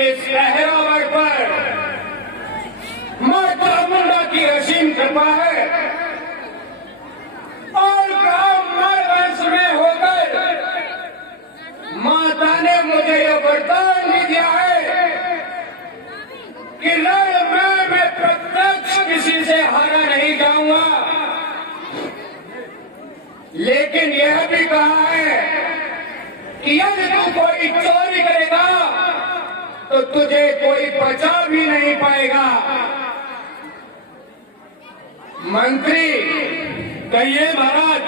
इस अहरावट पर मां चामुंडा की असीम कृपा है और ब्राह्मण वंश में होकर माता ने मुझे यह वरदान भी दिया है कि रण में मैं प्रत्यक्ष किसी से हारा नहीं जाऊंगा। लेकिन यह भी कहा है कि यदि तू कोई चोरी करेगा तो तुझे कोई बचा भी नहीं पाएगा। मंत्री कहिए महाराज,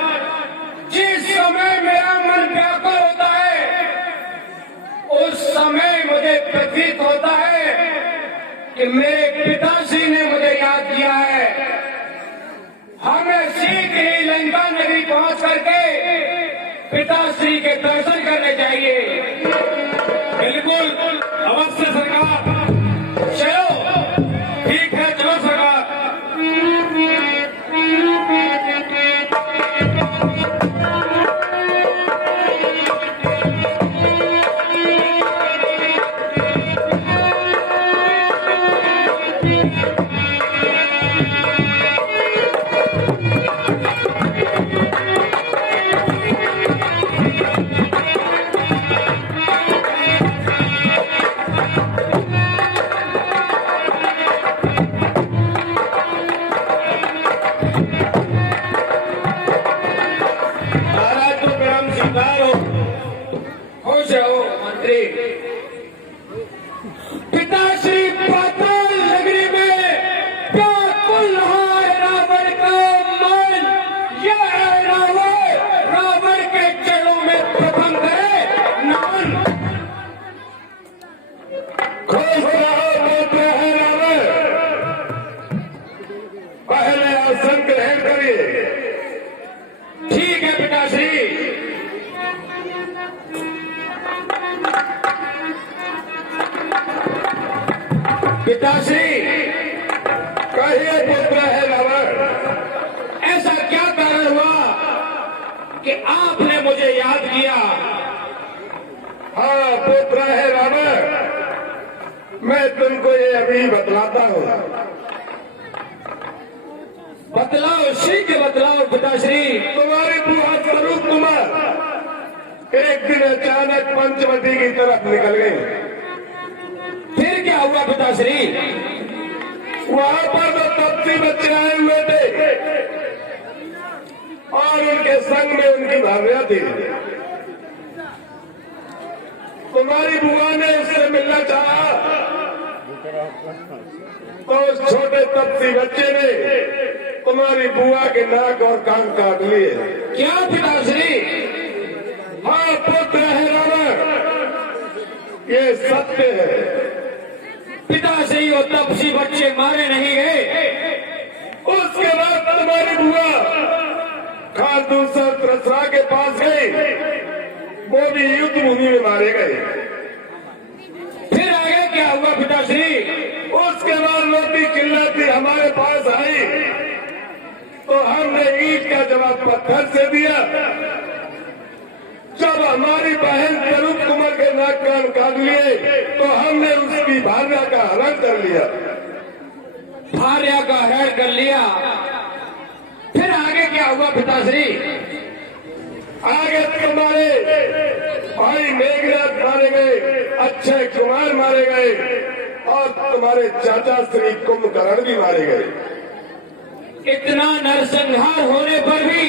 जिस समय मेरा मन व्याकुल होता है उस समय मुझे प्रतीत होता है कि मेरे पिताश्री ने मुझे याद किया है। हमें शीघ्र ही लंका नगरी पहुंच करके पिताश्री के दर्शन करने चाहिए। बिल्कुल अवश्य सरकार। चलो ठीक है, चलो सरकार। पिताश्री पाताल नगरी में व्याकुल है रावण का मन। यह रावण के चरणों में प्रथम करे नमन। खुश रहो पुत्र है रावण, पहले आसन ग्रहण करिए। ठीक है पिताश्री। पिताश्री कहिए पुत्र है रावण, ऐसा क्या कारण हुआ कि आपने मुझे याद किया? हाँ पुत्र है रावण, मैं तुमको ये अभी बतलाता हूँ। बतलाओ, शीघ्र बतलाओ पिताश्री। तुम्हारी बुआ स्वरूप कुमार एक दिन अचानक पंचवटी की तरफ निकल गई। फिर क्या हुआ पिताश्री? वहां पर तो तपसी बच्चे आए हुए थे और उनके संग में उनकी भार्या थी। तुम्हारी बुआ ने उससे मिलना चाहा तो उस छोटे तपसी बच्चे ने तुम्हारी बुआ के नाक और कान काट लिए। क्या पिताश्री? हाँ पुत्र है रावण, ये सत्य है। पिताश्री वो तपसी बच्चे मारे नहीं गए। उसके बाद तुम्हारी बुआ खारदूसर त्रसरा के पास गई, वो भी युद्ध भूमि में मारे गए। फिर आगे क्या हुआ पिताश्री? उसके बाद लोटी चिल्लाती हमारे पास आई तो हमने ईंट का जवाब पत्थर से दिया। जब हमारी बहन स्वरूप कुमार के नाक कान काट लिए तो हमने उसकी भार्या का हरण कर लिया। भार्या का हरण कर लिया। फिर आगे क्या हुआ पिताश्री? आगे तुम्हारे भाई मेघनाथ मारे गए, अक्षय कुमार मारे गए और तुम्हारे चाचा श्री कुंभकर्ण भी मारे गए। इतना नरसंहार होने पर भी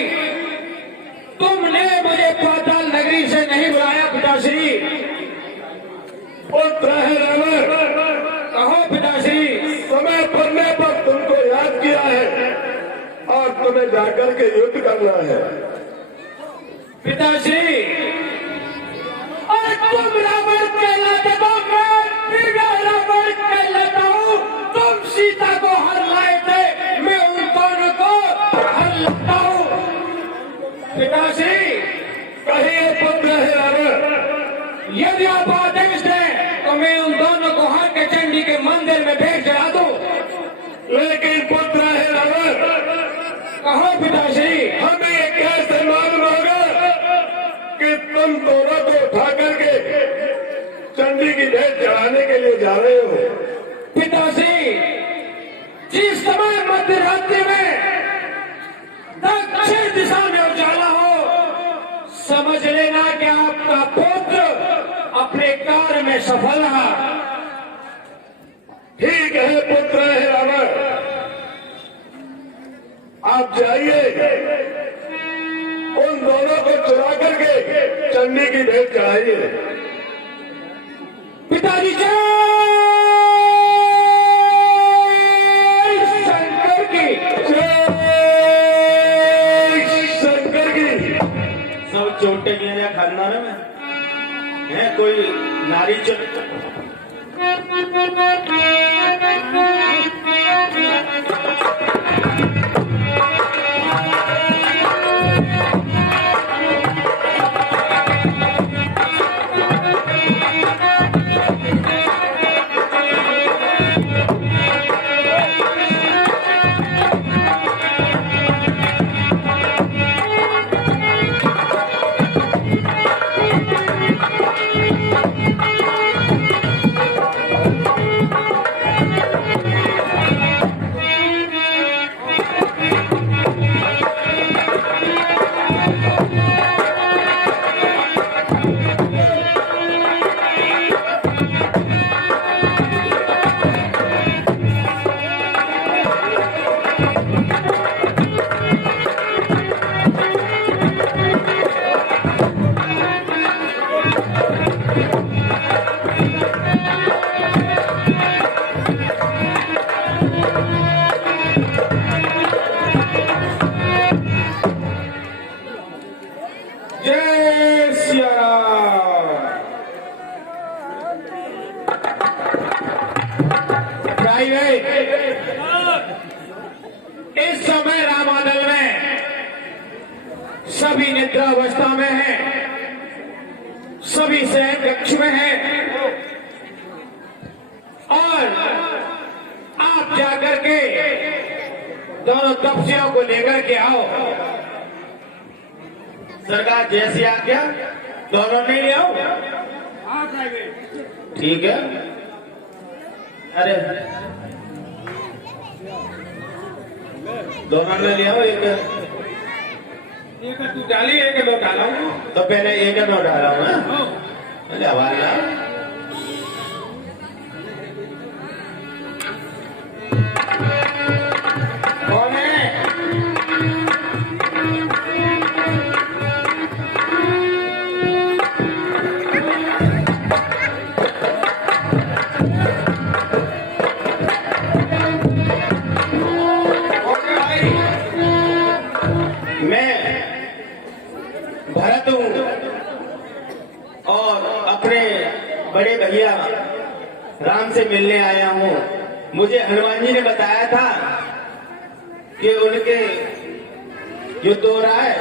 तुमने मुझे पाताल नगरी से नहीं बुलाया पिताश्री। पुत्र है रावण, कहो पिताश्री। समय पड़ने पर तुमको याद किया है और तुम्हें जाकर के युद्ध करना है। पिताश्री, अरे तुम रावण कहलाते तो मैं भी रावण कहलाता हूँ। तुम सीता को हर लाए थे, मैं उन दोनों को हर लाता हूँ। पिताश्री कहिए पुत्र है रावण, यदि आप आदेश दें तो मैं उन दोनों को हर के चंडी के मंदिर में भेंट चढ़ा दूं। लेकिन पुत्र है रावण, कहो पिताश्री। हमें ये कैसे मालूम होगा कि तुम दोनों को उठा करके चंडी की भेंट चढ़ाने के लिए जा रहे हो? पिताजी, जिस समय मध्य रात्रि में दक्षिण दिशा में उजाला हो, समझ लेना कि आपका पुत्र अपने कार्य में सफल रहा। ठीक है पुत्र है रावण, आप जाइए, उन दोनों को चुरा करके चंडी की भेंट चढ़ाइए। पिताजी जय शंकर की। जय शंकर की। सब चोटे मेरे खानदान में है, कोई नारी चोट इस समय रामादल में सभी निद्रावस्था में हैं, सभी शयन कक्ष में हैं और आप जाकर के दोनों तपस्वियों को लेकर के आओ। सरकार जैसी आज्ञा, दोनों नहीं ले आओ। ठीक है। अरे दोनों ने लिया हो, एक तू डाली, एक मैं डाला हूँ। तो पहले एक में डाला हूँ। अरे हवाला कौन है? भरत हूं और अपने बड़े भैया राम से मिलने आया हूं। मुझे हनुमान जी ने बताया था कि उनके युद्ध हो रहा है,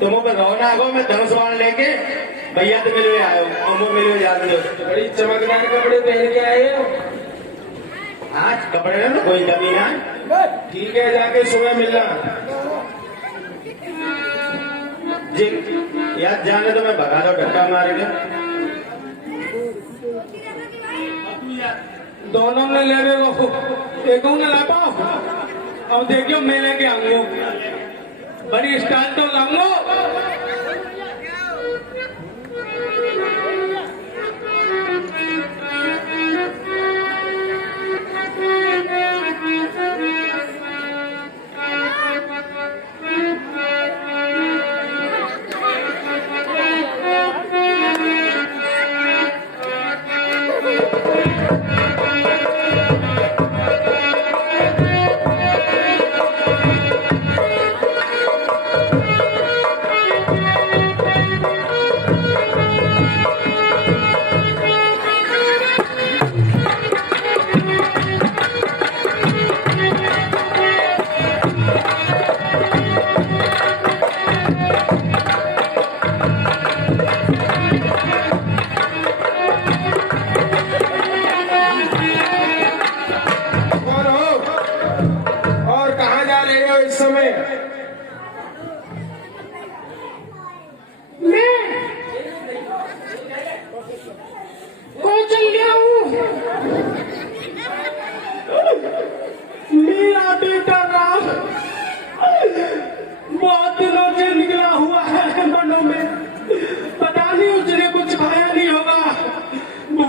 तुम पर रौना हो। मैं धनुष बाण लेके भैया से मिलने आया हूँ और वो मिलने जाती हो। बड़ी चमकदार कपड़े पहन के आए हो। आज कपड़े ना कोई कमी ना। ठीक है, जाके सुबह मिलना। जी याद जाने तो मैं भगा दो, धक्का मार के। दोनों ने ले वो एक ने ला पाओ। अब देखियो मैं लेके आऊंगा, बड़ी स्टाइल तो लाऊंगा।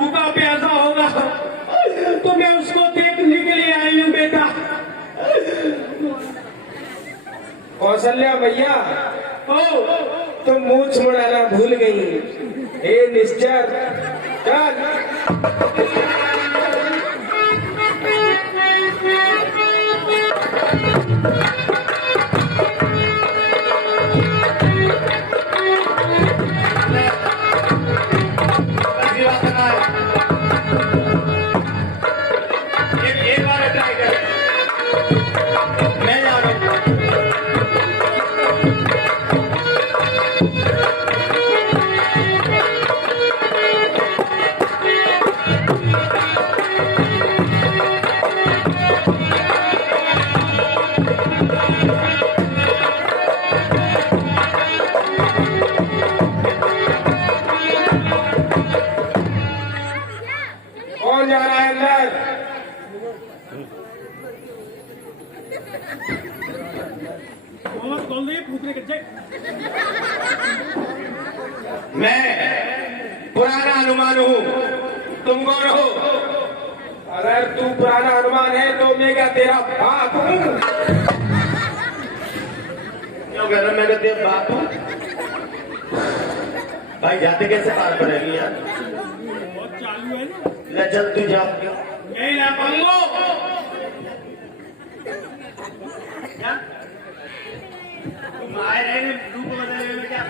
भूखा प्यासा होगा तो मैं उसको देखने के लिए आई हूँ बेटा। कौशल्या भैया, ओ तुम मूछ मुड़ाना भूल गई। हे निश्चर, चल। एक बार ट्राई कर, मैं जा रहा हूँ। कौन जा रहा है अंदर? मैं पुराना हनुमान हूँ, तुम कौन हो? अगर तू पुराना हनुमान है तो मैं क्या तेरा बाप हूँ? क्यों कह रहा मैं तो तेरा बाप हूँ? भाई जाते कैसे पार करेगी यार? चालू है ना? ले चल तू जा। नहीं ना पंगो। तुम आए रहे ने रूप बदले में क्या?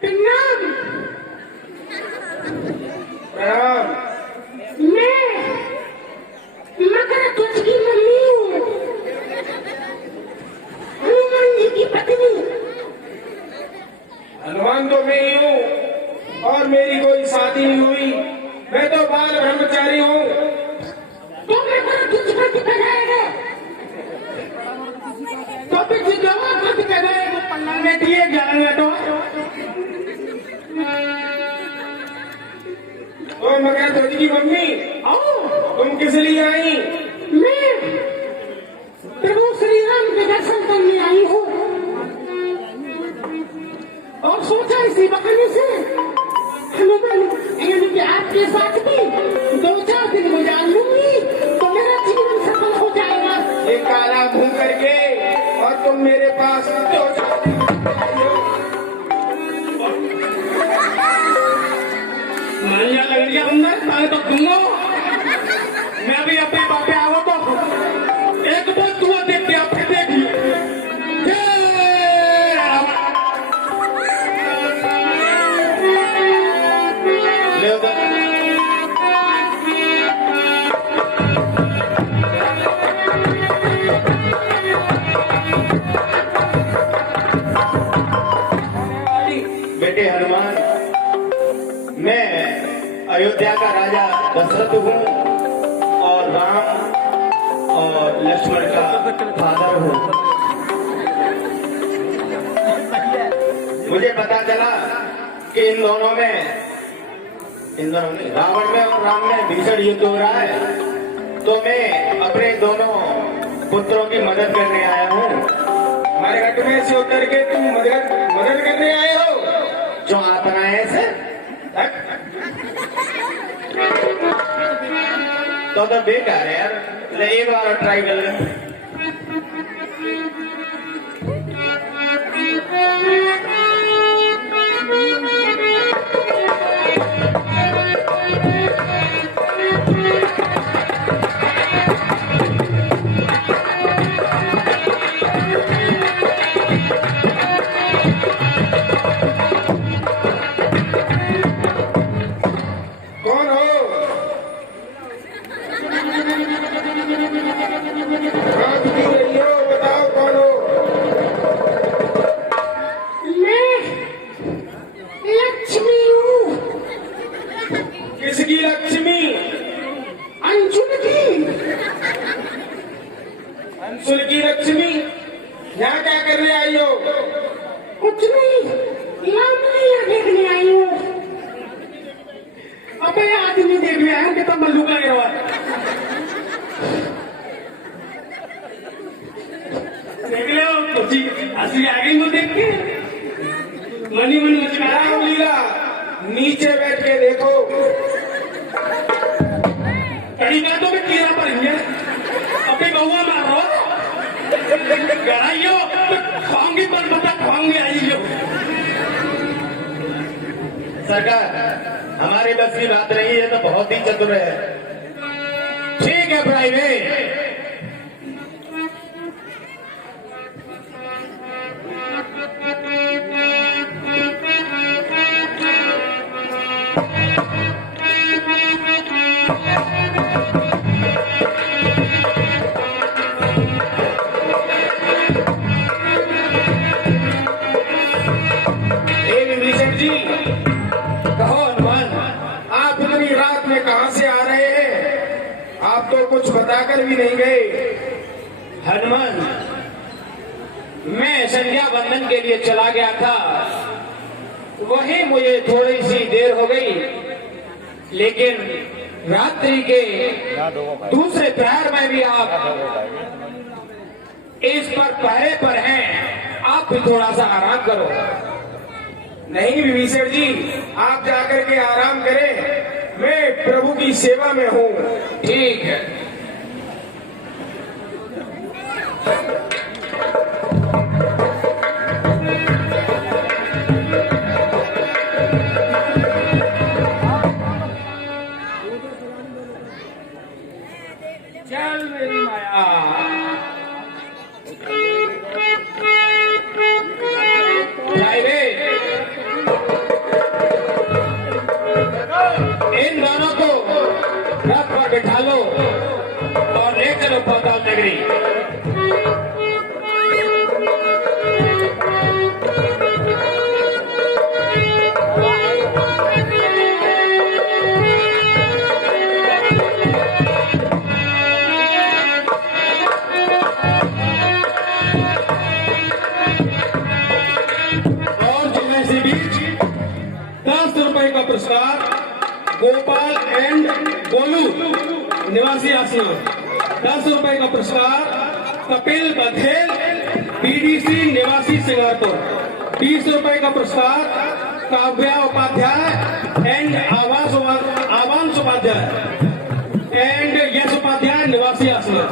प्रणाम। मगर तुझकी मम्मी हूँ, हनुमान जी की पत्नी। हनुमान तो मैं ही हूँ और मेरी कोई शादी नहीं हुई। मैं तो बाल ब्रह्मचारी हूँ। तो मैं तुझ मत कराएगा, तो फिर जवाब मत करे वो पन्ना में दिए जाएंगे तो मगर तुझकी मम्मी तुम किस लिए आई? मैं प्रभु श्री राम के दर्शन करने आई हूँ और सोचा इसी बहाने से हनुमान यानी कि आपके साथ भी 2-4 दिन गुजार लूंगी तो मेरा जीवन सफल हो जाएगा। ये काला घूम करके और तुम मेरे पास तो लग लिया अंदर मैं तो दूंगा। मैं भी अपने बापे आओ तो एक बार तू देखते आप देखिए। ले उधर। बेटे हनुमान, मैं अयोध्या का राजा दशरथ हूँ और राम और लक्ष्मण का फादर हूँ। मुझे पता चला कि इन दोनों में रावण में और राम में भीषण युद्ध हो रहा है, तो मैं अपने दोनों पुत्रों की मदद करने आया हूँ। हमारे घट में से उतर के तुम मदद करने आए हो? जो आतना है ऐसे तो बेकार है यार। ले एक बार ट्राई कर ले। कौन हो? हाथ क्यों रही हो? बताओ कौन हो? मैं लक्ष्मी हूँ, किसकी लक्ष्मी? अंजुम की। अंशुल की लक्ष्मी? यहाँ क्या करने आई हो? कुछ नहीं, यहाँ रामलीला नीचे बैठ के देखो। कड़ी में तो भी कीड़ा पड़ गया, अपने बहुआ मारो गड़ाइयो खाऊंगी पर बता खाऊंगी आइयो। सरकार हमारे बस की बात नहीं है, तो बहुत ही चतुर है। ठीक है प्राइवेट, तो कुछ बताकर भी नहीं गए। हनुमान, मैं संध्या बंदन के लिए चला गया था, वहीं मुझे थोड़ी सी देर हो गई, लेकिन रात्रि के दूसरे प्रहर में भी आप इस पर पहरे पर हैं, आप भी थोड़ा सा आराम करो। नहीं विभीषण जी, आप जाकर के आराम करें, मैं प्रभु की सेवा में हूँ। ठीक है। चल मेरी माया, इन दोनों को रथ पर बिठा लो और ले चलो पाताल नगरी। और जिले से बीच 10 रुपए का पुरस्कार गोपाल एंड गोलू निवासी आसना। 10 रुपए का पुरस्कार कपिल बघेल बीडीसी निवासी सिंगारपुर। 20 रुपए का पुरस्कार काव्या उपाध्याय एंड आवांश उपाध्याय एंड यश उपाध्याय निवासी आसना।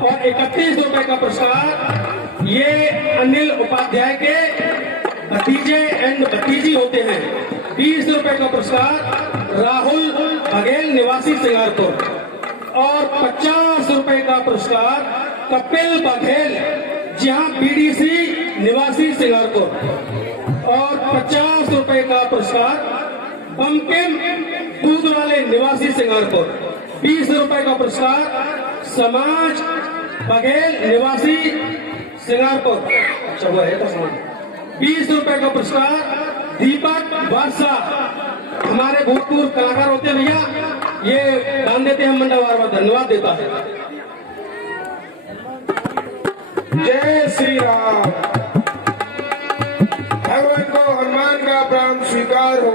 और 31 रुपए का पुरस्कार ये अनिल उपाध्याय के भतीजे एंड भतीजी होते हैं। 20 रुपए का पुरस्कार राहुल बघेल निवासी सिंगारपुर। और 50 रुपए का पुरस्कार कपिल बघेल, जहां बीडीसी निवासी सिंगारपुर। और 50 रुपए का पुरस्कार बमकिम दूध वाले निवासी सिंगारपुर। 20 रुपए का पुरस्कार समाज बघेल निवासी सिंगारपुर। अच्छा वो है तो समाज। 20 रुपए का पुरस्कार दीपक बादशाह, हमारे भूतपूर्व कलाकार होते हैं भैया, ये दान देते हैं मंडा बार बार धन्यवाद देता है। जय श्री राम। भगवान को हनुमान का प्राण स्वीकार हो।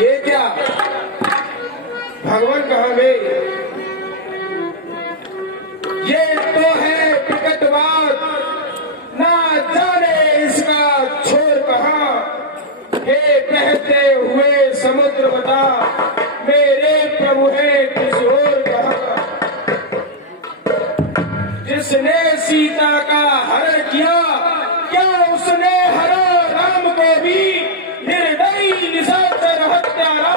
ये क्या भगवान कहाँ गए? ये तो है प्रकटवाद, ना जाने इसका छोर कहाँ। हे बहते हुए समुद्र बता, मेरे प्रभु है किस ओर कहाँ। जिसने सीता का हरण किया, क्या उसने हरा राम को भी? निर्दयी निशाचर हत्यारा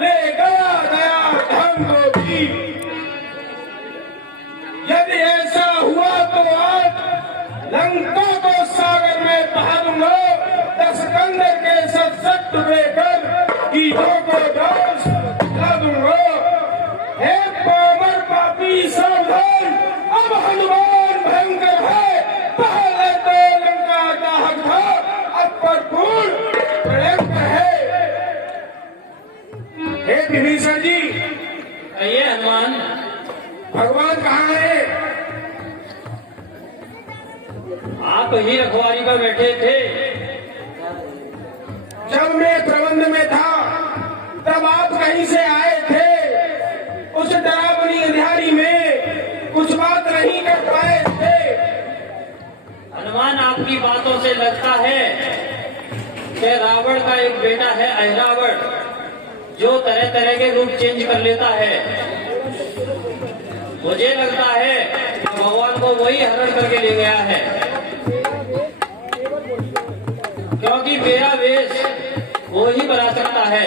ले गया दया धाम को भी। यदि ऐसा हुआ तो आज लंका को सागर में बहा दूंगा। 10 कंदर के सत टुकड़े कर कीटों को डांस ला दूंगा। हे पामर पापी सावधान, अब हनुमान भयंकर है। पहले तो लंका का हक था, अब पर पूर्ण भयंकर है। हे विभीषण जी, ये हनुमान, भगवान कहाँ है? आप ही रखवारी पर बैठे थे। जब मैं प्रबंध में था तब आप कहीं से आए थे। उस डरावनी अंधियारी में कुछ बात नहीं कर पाए थे। हनुमान, आपकी बातों से लगता है कि रावण का एक बेटा है अहिरावण, जो तरह तरह के रूप चेंज कर लेता है। मुझे लगता है कि भगवान को वही हरण करके ले गया है, क्योंकि मेरा वेश वो ही बना सकता है।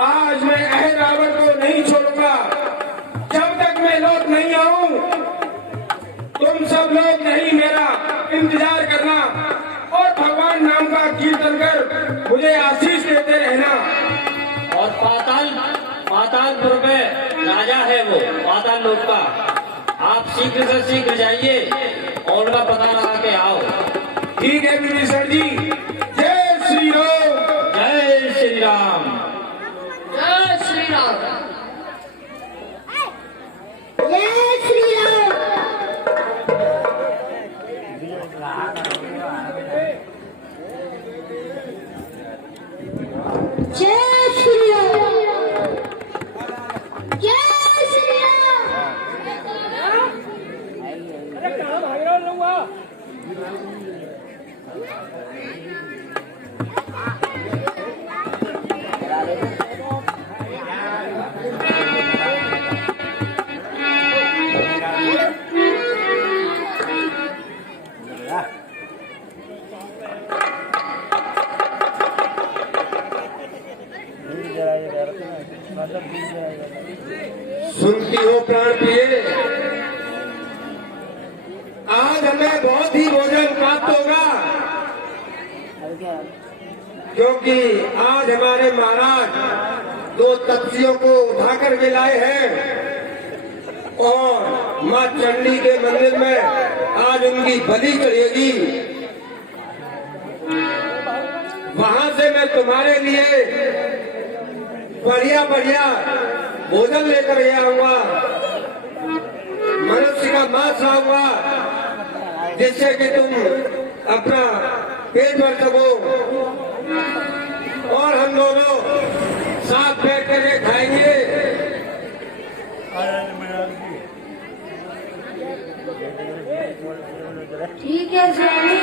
आज मैं अहिरावण को नहीं छोड़ूंगा जब तक मैं लौट नहीं आऊं। तुम सब लोग नहीं मेरा इंतजार करना और भगवान नाम का कीर्तन कर मुझे आशीष देते रहना। और पातालपुर में राजा है वो, पाताल लोक का। आप शीघ्र से शीघ्र जाइए और उनका पता लगा के आओ। ठीक है विभीषण जी। जय श्री राम। जय श्री राम। जय श्री राम। जय श्री राम। जय श्री राम। जय श्री सुनती हो प्राण प्रिय, आज हमें बहुत ही भोजन प्राप्त होगा, क्योंकि आज हमारे महाराज 2 तपस्वियों को उठाकर के लाए हैं और माँ चंडी के मंदिर में आज उनकी बलि चढ़ेगी। वहां से मैं तुम्हारे लिए बढ़िया बढ़िया भोजन लेकर गया हूँगा, मनुष्य का मांस लाऊंगा, जिससे कि तुम अपना पेट भर सको और हम दोनों साथ बैठ करके खाएंगे। ठीक है स्वामी।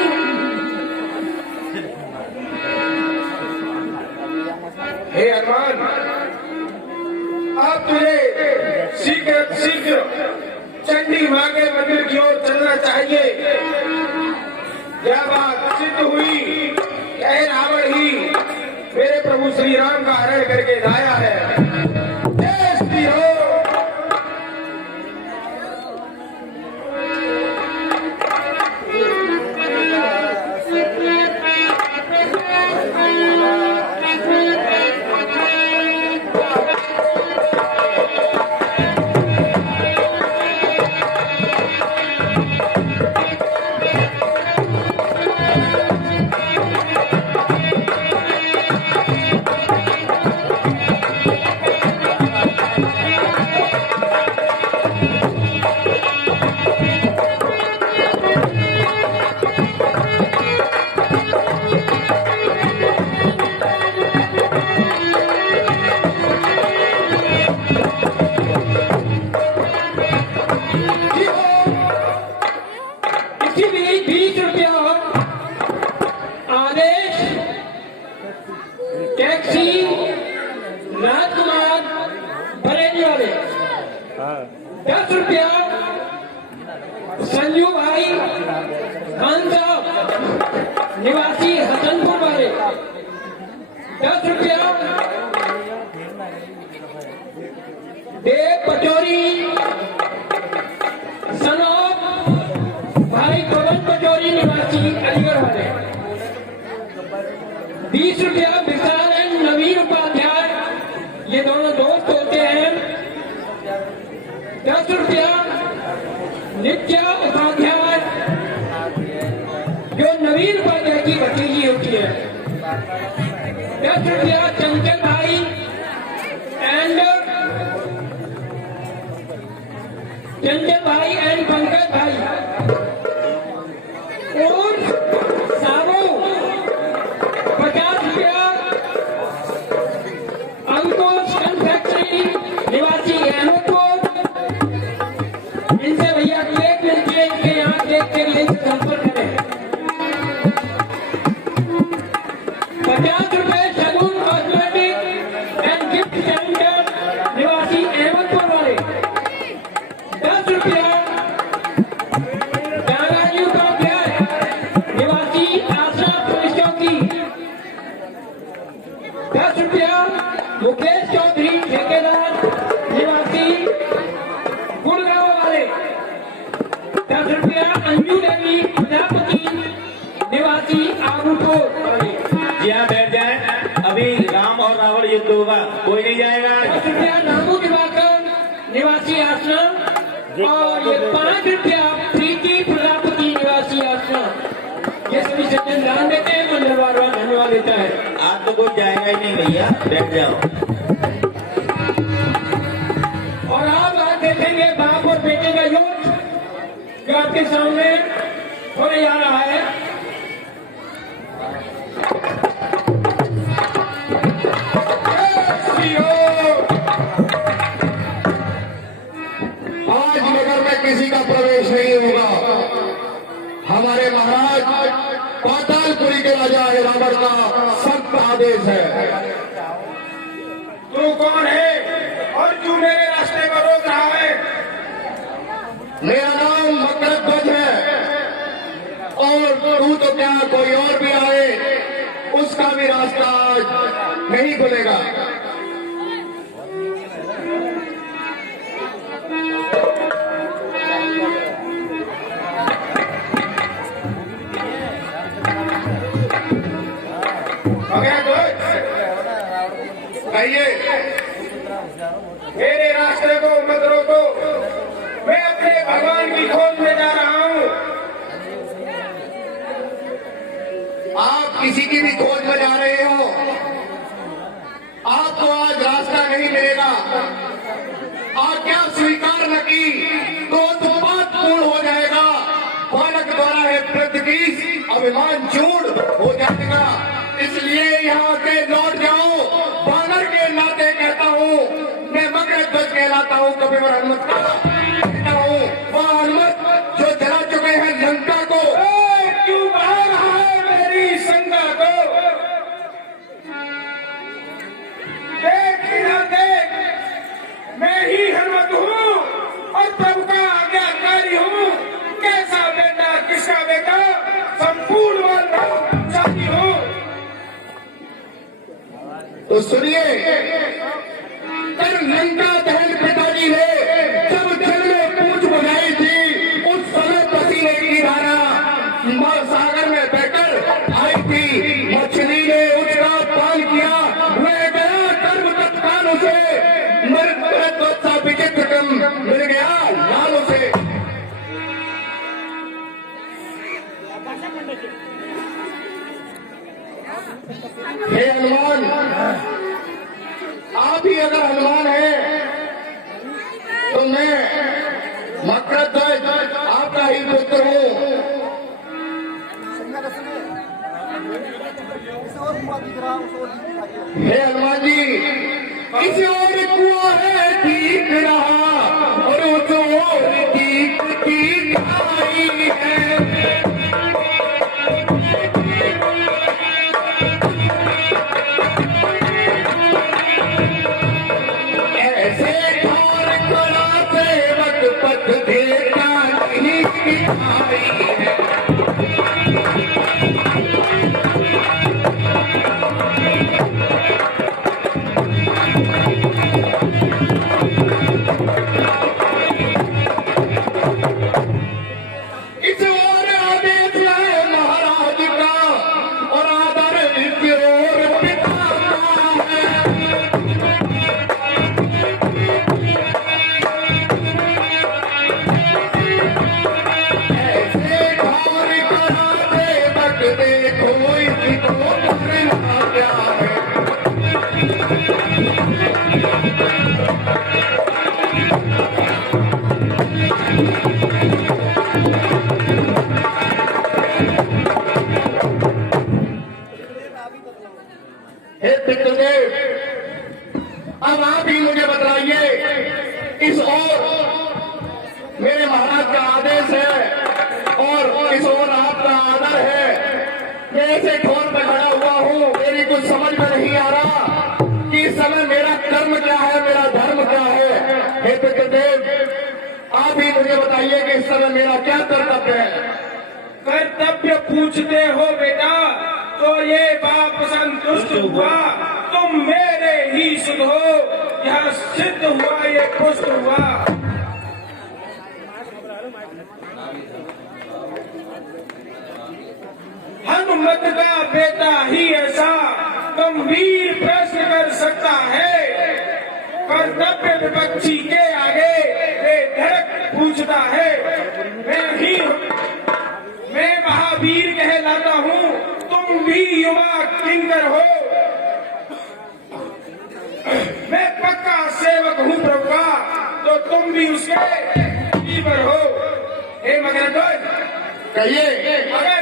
हे हनुमान, अब तुझे शीघ्र शीघ्र चंडी माँ के मंदिर की ओर चलना चाहिए। यह बात सिद्ध हुई कि रावण ही मेरे प्रभु श्री राम का हरण करके लाया है। जय श्री राम। राजकुमार बरेली वाले 10 रुपया, संजू भाई खान साहब निवासी हसनपुर वाले 10 रुपया, देव पचौरी सनौब भाई पवन पचौरी निवासी अलीगढ़ वाले 20 रुपया, विशाल एंड नवीन उपाध्याय, ये दोनों दोस्त होते हैं 10 रुपया, नित्या उपाध्याय जो नवीन उपाध्याय की भतीजी होती है 10 रुपया, चंचल भाई एंड पंकज भाई और साबू 50 रुपया, अंकुश फैक्ट्री निवासी अहमदपुर, इनसे भैया केक मिलती है कृपया प्रीति प्रजापति निवासी आश्रम ये सभी सज्जन दान देते हैं, मंदिर बार बार धन्यवाद देता है। आज तो कोई जाएगा ही नहीं भैया, बैठ जाओ। और आप आज देखेंगे बाप और बेटे का युद्ध जो आपके सामने होने जा रहा है। आज नगर में किसी का प्रवेश नहीं होगा। हमारे महाराज पातालपुरी के राजा रावण का सख्त आदेश है। तू कौन है और तू मेरे रास्ते को रोक रहा है? मेरा नाम मकरध्वज है और तू तो क्या कोई और भी आए उसका भी रास्ता आज नहीं खुलेगा। कहिए, मेरे रास्ते को मत रोको, मैं अपने भगवान की खोज में जा रहा हूँ। आप किसी की भी खोज में जा रहे हो, आपको आज रास्ता नहीं मिलेगा। आज्ञा स्वीकार न की तो बात पूर्ण हो जाएगा। बालक द्वारा है प्रतिकी, अभिमान चूर्ण हो जाएगा। इसलिए यहाँ से लौट जाओ। बानर के नाते कहता हूँ, मैं मकरध्वज कहलाता हूँ, कपिवर हनुमत कहता हूँ। वह हनुमत जो जला चुके हैं लंका को। क्यों बढ़ा रहा है मेरी शंका को? देख इधर देख, मैं ही हनुमत हूँ और प्रभु का आज्ञाकारी हूँ। कैसा बेटा किसका बेटा, संपूर्ण जाति हूँ। तो सुनिए, कर लंका दहन पिताजी ने जब जल में पूछ बुझाई थी, उस समय पसीने की धारा सागर में बहकर आई थी। मछली ने उसका पान किया, वह गया कर्म तत्काल उसे। मृत सा विचित्र कर्म मिल गया लाल उसे। हे हनुमान, आप ही अगर हनुमान हैं तो मैं मकरध्वज आपका ही पुत्र हूँ। हे हनुमान जी, किसी और कुआं है ठीक रहा और उस और ठीक की आई है। ऐसे ठार करा सेवक पथ देता नहीं दिखाई है। इस ओर आदेश है महाराज का और आदर इस ओर पिता का है। ऐसे ठार करा सेवक देखो इसको करना क्या है। हे पितृदेव, अब आप ही मुझे बताइए, इस ओर मेरे महाराज का आदेश है और इस ओर आपका आदर है। मैं ऐसे ठोर पे खड़ा हुआ हूँ, मेरी कुछ समझ में नहीं आ रहा कि इस समय मेरा कर्म क्या है, मेरा धर्म क्या है। हे पितृदेव, आप ही मुझे बताइए कि इस समय मेरा क्या कर्तव्य है। कर्तव्य पूछते हो बेटा, तो ये बाप संतुष्ट हुआ, तुम मेरे ही सुध हो। यह सिद्ध हुआ, ये पुष्ट हुआ। हनुमत का बेटा ही ऐसा गंभीर प्रश्न कर सकता है। कर्तव्य विपक्षी के आगे बेधड़क पूछता है, मैं महावीर कहलाता हूँ, तुम भी युवा किंकर हो। मैं पक्का सेवक हूँ प्रभु का, तो तुम भी उसके लीवर हो। हे मगरध्वज, कहिए। अगर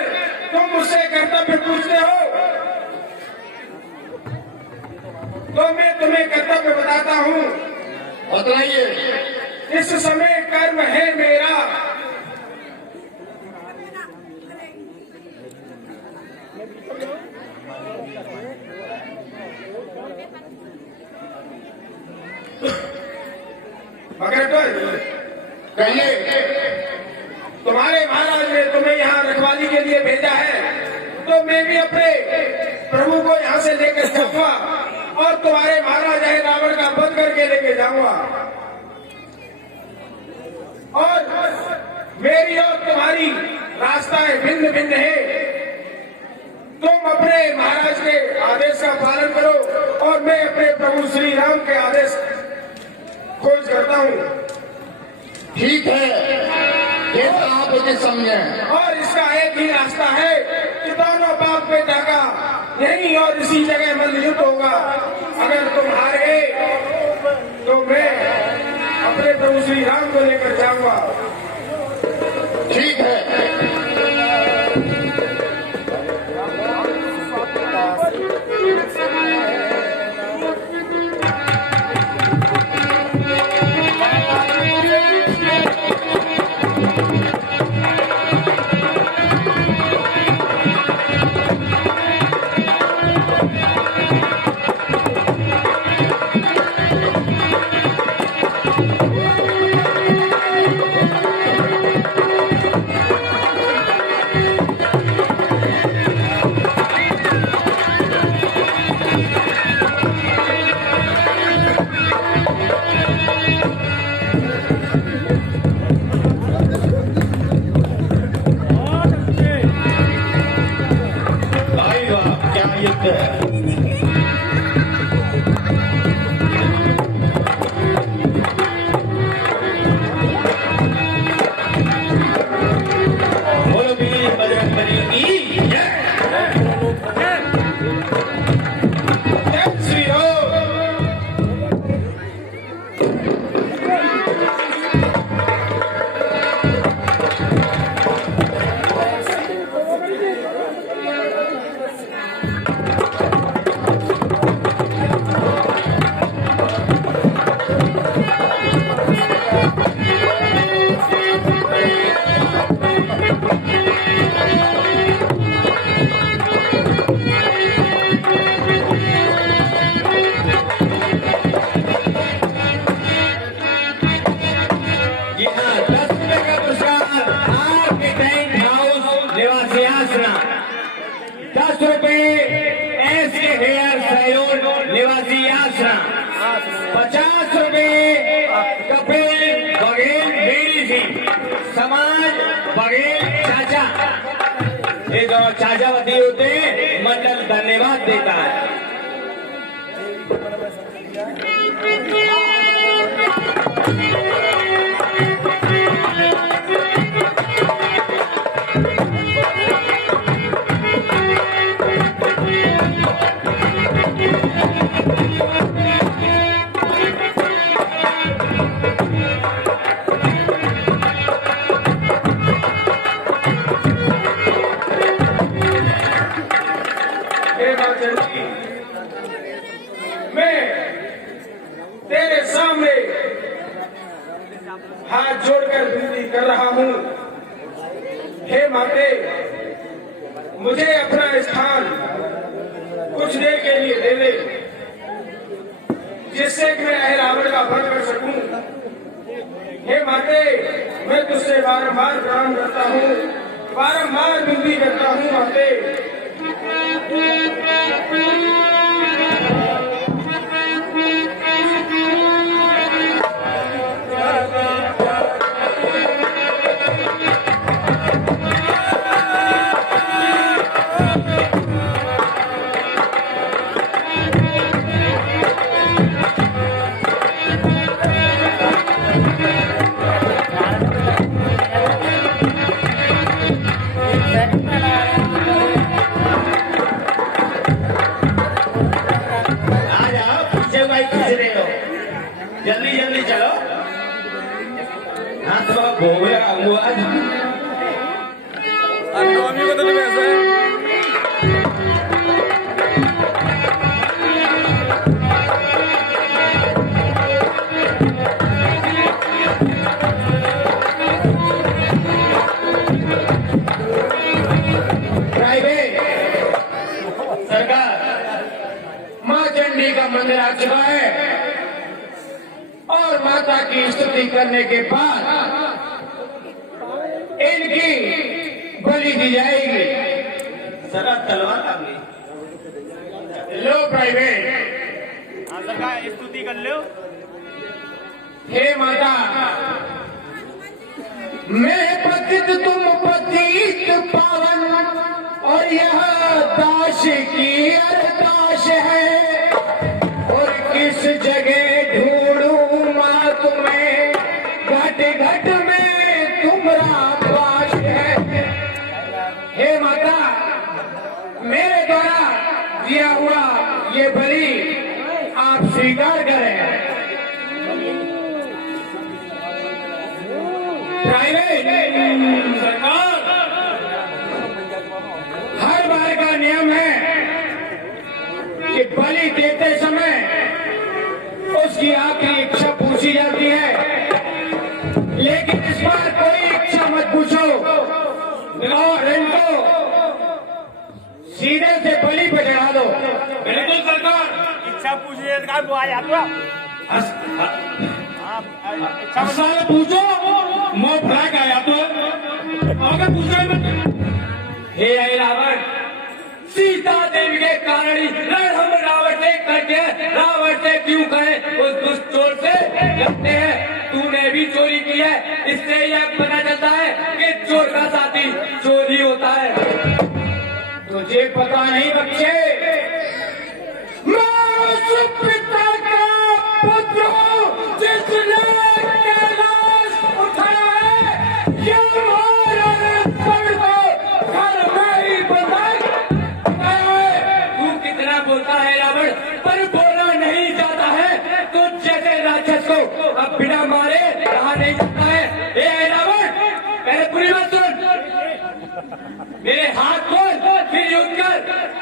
तुम मुझसे कर्तव्य पूछते हो तो मैं तुम्हें कर्तव्य बताता हूँ। बतलाइए। इस समय कर्म है मेरा, मगरध्वज कहिए। तुम्हारे महाराज ने तुम्हें यहाँ रखवाली के लिए भेजा है, तो मैं भी अपने प्रभु को यहाँ से लेकर जाऊंगा और तुम्हारे महाराज है रावण का वध करके लेके जाऊंगा। और मेरी और तुम्हारी रास्ताएं भिन्न भिन्न है। तुम अपने महाराज के आदेश का पालन करो और मैं अपने प्रभु श्री राम के आदेश खोज करता हूँ। ठीक है, जैसा आप मुझे समझें। और इसका एक ही रास्ता है कि दोनों बाप बेटा का यहीं और इसी जगह मल्लयुद्ध होगा। अगर तुम हार गए तो मैं अपने प्रभु श्री राम को लेकर जाऊंगा। ठीक है। चाचावती होते हैं, मंडल धन्यवाद देता है। मैं तेरे सामने हाथ जोड़कर विनती कर रहा हूँ। हे माते, मुझे अपना स्थान कुछ देर के लिए दे दे, जिससे कि मैं रावण का वध कर सकूं। हे माते, मैं तुझसे बारंबार प्रणाम करता हूँ, बारंबार विनती करता हूँ माते। प्राइवेट सरकार, माँ चंडी का मंदिर आ चुका है और माता की स्तुति करने के बाद इनकी बलि दी जाएगी। सरकार तलवार आ गई। लो प्राइवेट, हाँ सरकार स्तुति कर लो। हे माता, मैं पतित तुम पतित पावन और यह दास की अरदास है, और किस जगह ढूंढूं मां तुम्हें, घट घट में तुम्हारा वास है। हे माता, मेरे द्वारा दिया हुआ ये बलि आप स्वीकार करें। प्राइवेट सरकार, हर बार का नियम है कि बलि देते समय उसकी आखिरी इच्छा पूछी जाती है, लेकिन इस बार कोई इच्छा मत पूछो और इनको सीधे से बलि पे चढ़ा दो। बिल्कुल सरकार। इच्छा पूछिए वो आ जाता। साले पूछो मैं फ्लैग आया तो आगे पूछो मत। हे रावण, सीता देवी के कारण ही हम रावण से करके रावण से क्यों कहे उस दुष्ट चोर से लगते हैं। तूने भी चोरी की है, इससे यह पता चलता है कि चोर का साथी चोर ही होता है। तुझे पता नहीं बच्चे, मैं उस पिता का पुत्र हूँ जिसने कैलाश उठाया है। ये मारा रण को घर में ही बनाया है। तू कितना बोलता है रावण, पर बोला नहीं जाता है। तो जैसे राक्षस को अब बिना मारे रहा नहीं जाता है। ए रावण, पहले पूरी बात सुन। मेरे हाथ खोल, फिर युद्ध कर।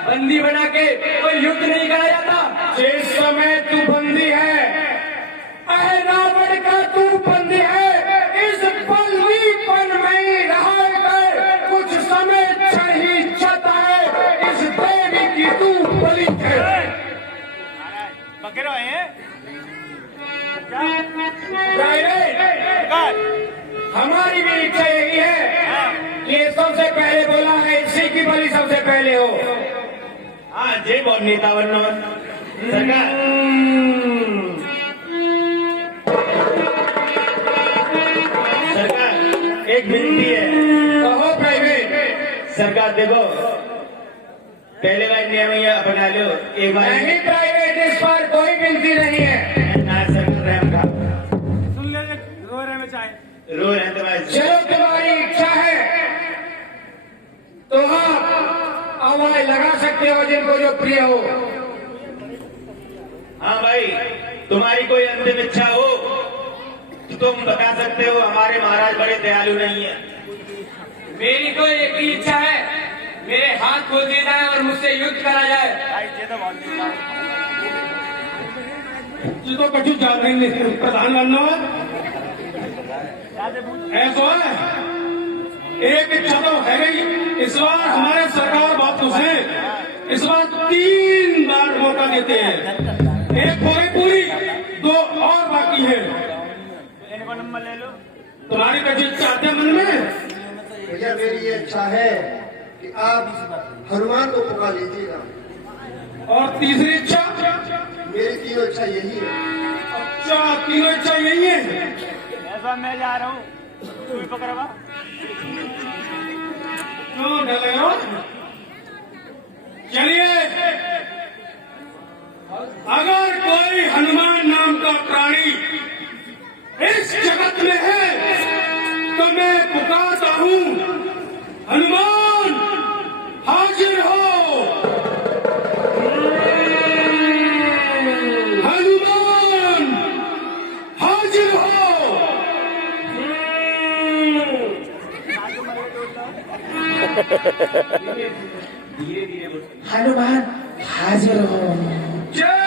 बंदी बना के कोई युद्ध नहीं करा जाता। जिस समय तू बंदी है, अरे रावण का तू बंदी है, इस बंदीपन में ही रहा कर कुछ समय क्षण ही जाता है। इस देवी की तू बलि है। पकड़ो हैं हमारी भी इच्छा यही है कि ये सबसे पहले बोला है, इसी की बलि सबसे पहले हो। हाँ जय बोल नेता वर्ण सरकार। सरकार एक विनती है। कहो प्राइवेट। सरकार देखो, पहले बार नियम ये अपना लो, एक बार नहीं प्राइवेट, इस पर कोई विनती नहीं है। ना सरकार रहम का सुन ले, रो रहे में चाहे रो रहे तुम्हारे। चलो तुम्हारी इच्छा है तो आप आवाज लगा सकते हो जिनको जो प्रिय हो। हाँ भाई, तुम्हारी कोई अंतिम इच्छा हो तो तुम बता सकते हो। हमारे महाराज बड़े दयालु नहीं है। मेरी तो एक ही इच्छा है, मेरे हाथ खोल दिए जाए और मुझसे युद्ध करा जाए। भाई ये तो बहुत तो कछु जाते नहीं, प्रधान बनना ऐसा है। एक इच्छा तो है ही, इस बार हमारे सरकार बात खुश है। इस बार 3 बार मौका देते हैं, एक हो गई पूरी, 2 और बाकी है। इनको नंबर ले लो। तुम्हारी कछु इच्छा आते मन में? भैया मेरी ये इच्छा है कि आप हनुमान को पुकार लीजिएगा। और तीसरी इच्छा? मेरी तीनों इच्छा यही है। अच्छा, तीनों इच्छा यही है। ऐसा मैं जा रहा हूँ, तू भी पकड़वा। क्यों डर लग रहा? चलिए, अगर कोई हनुमान नाम का प्राणी इस जगत में है तो मैं पुकारता हूँ, हनुमान हाजिर हो, हनुमान हाजिर हो। हनुमान हाजिर हो। जय